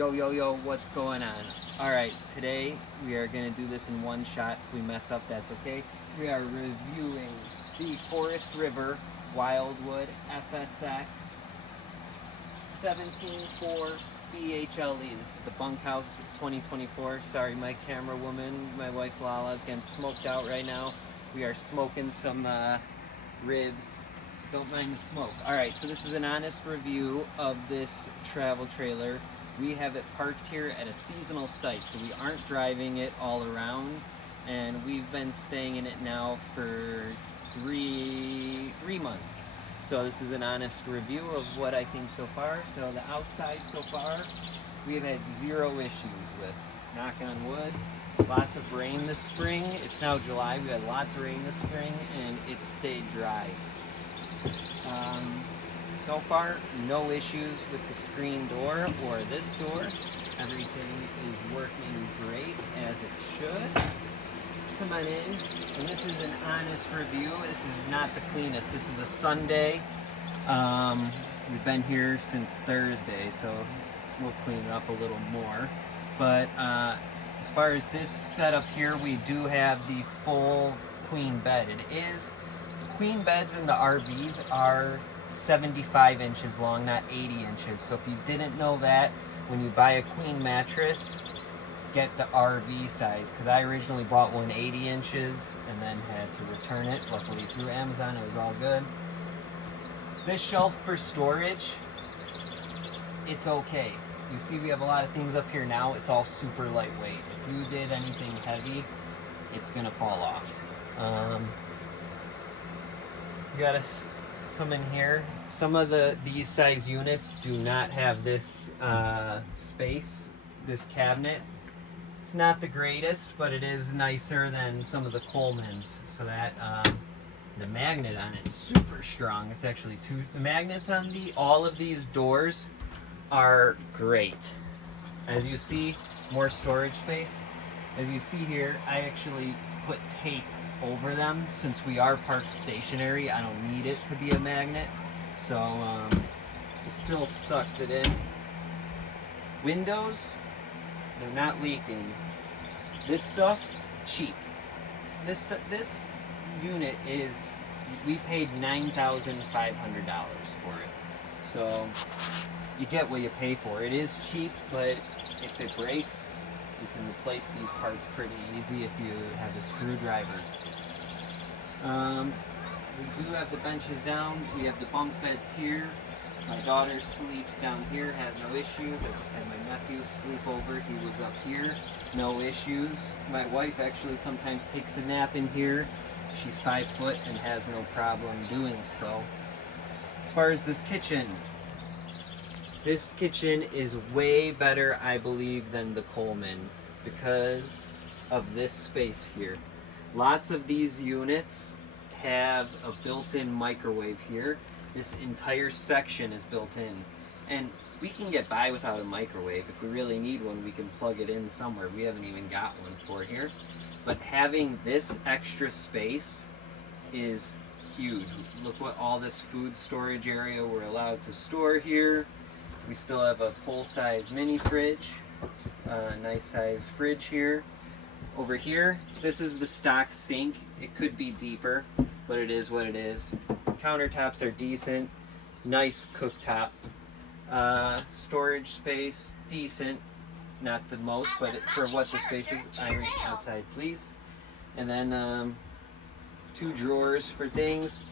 Yo, what's going on? Alright, today we are going to do this in one shot. If we mess up, that's okay. We are reviewing the Forest River Wildwood FSX 17.4 BHLE. This is the bunkhouse 2024. Sorry, my camera woman, my wife Lala, is getting smoked out right now. We are smoking some ribs. So don't mind the smoke. Alright, so this is an honest review of this travel trailer. We have it parked here at a seasonal site, so we aren't driving it all around, and we've been staying in it now for three months. So this is an honest review of what I think so far. So the outside so far, we have had zero issues with. Knock on wood. Lots of rain this spring. It's now July. We had lots of rain this spring, and it stayed dry. So far, no issues with the screen door or this door. Everything is working great as it should. Come on in. And this is an honest review. This is not the cleanest. This is a Sunday. We've been here since Thursday, so we'll clean it up a little more. But as far as this setup here, we do have the full queen bed. Queen beds in the RVs are 75 inches long, not 80 inches. So if you didn't know that, when you buy a queen mattress, get the RV size, because I originally bought one 80 inches and then had to return it. Luckily through Amazon, it was all good. This shelf for storage, it's okay. You see we have a lot of things up here now. It's all super lightweight. If you did anything heavy, it's gonna fall off. You gotta come in here. Some of these size units do not have this space, this cabinet. It's not the greatest, but it is nicer than some of the Colemans. So that the magnet on it is super strong. It's actually the magnets on all of these doors are great. As you see, more storage space. As you see here, I actually put tape over them. Since we are parked stationary, I don't need it to be a magnet, so it still sucks it in. Windows, they're not leaking. This stuff, cheap. This unit is, we paid $9,500 for it, so you get what you pay for. It is cheap, but if it breaks, you can replace these parts pretty easy if you have a screwdriver. We do have the benches down. We have the bunk beds here. My daughter sleeps down here, has no issues. I just had my nephew sleep over. He was up here, no issues. My wife actually sometimes takes a nap in here. She's 5 foot and has no problem doing so. As far as this kitchen is way better, I believe, than the Coleman because of this space here. Lots of these units have a built-in microwave here. This entire section is built in. And we can get by without a microwave. If we really need one, we can plug it in somewhere. We haven't even got one for here. But having this extra space is huge. Look what all this food storage area we're allowed to store here. We still have a full-size mini fridge, nice size fridge here. Over here, this is the stock sink. It could be deeper, but it is what it is. Countertops are decent, nice cooktop. Storage space, decent. Not the most, but for what the space is. Irene, outside please. And then 2 drawers for things.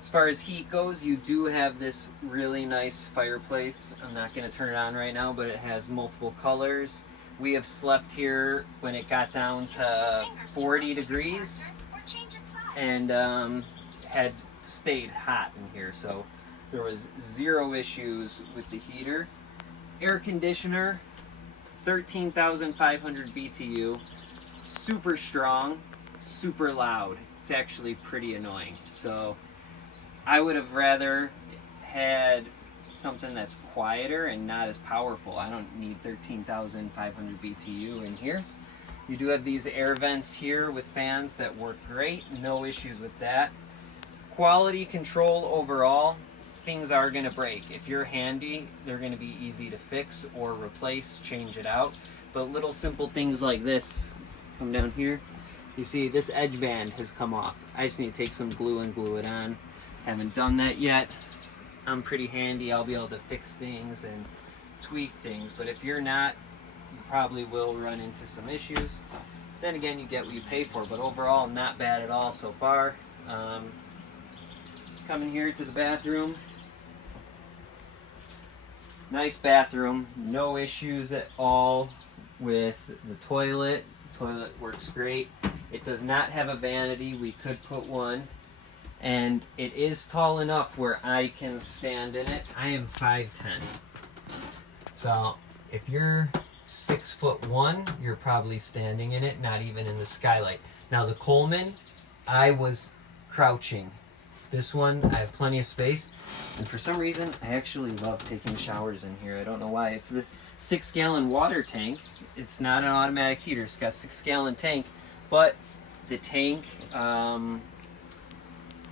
As far as heat goes, you do have this really nice fireplace. I'm not going to turn it on right now, but it has multiple colors. We have slept here when it got down to 40 degrees and had stayed hot in here, so there was zero issues with the heater. Air conditioner, 13,500 BTU, super strong, super loud. It's actually pretty annoying. So I would have rather had something that's quieter and not as powerful. I don't need 13,500 BTU in here. You do have these air vents here with fans that work great. No issues with that. Quality control overall, things are going to break. If you're handy, they're going to be easy to fix or replace, change it out. But little simple things like this, come down here, you see this edge band has come off. I just need to take some glue and glue it on. Haven't done that yet. I'm pretty handy. I'll be able to fix things and tweak things. But if you're not, you probably will run into some issues. Then again, you get what you pay for. But overall, not bad at all so far. Coming here to the bathroom. Nice bathroom. No issues at all with the toilet. The toilet works great. It does not have a vanity. We could put one. And it is tall enough where I can stand in it. I am 5'10". So if you're 6'1", you're probably standing in it, not even in the skylight. Now the Coleman, I was crouching. This one, I have plenty of space. And for some reason, I actually love taking showers in here. I don't know why. It's the 6-gallon water tank. It's not an automatic heater. It's got a 6-gallon tank. But the tank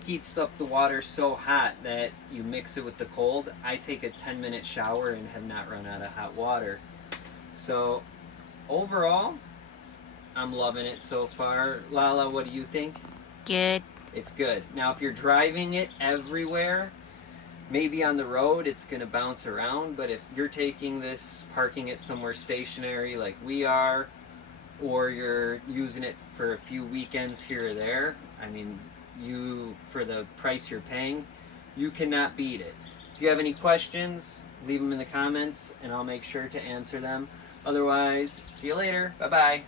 heats up the water so hot that you mix it with the cold. I take a 10-minute shower and have not run out of hot water. So overall, I'm loving it so far. Lala, what do you think? Good. It's good. Now if you're driving it everywhere, maybe on the road it's going to bounce around, but if you're taking this, parking it somewhere stationary like we are, or you're using it for a few weekends here or there, I mean, for the price you're paying, you cannot beat it. If you have any questions, leave them in the comments and I'll make sure to answer them. Otherwise, see you later. Bye-bye.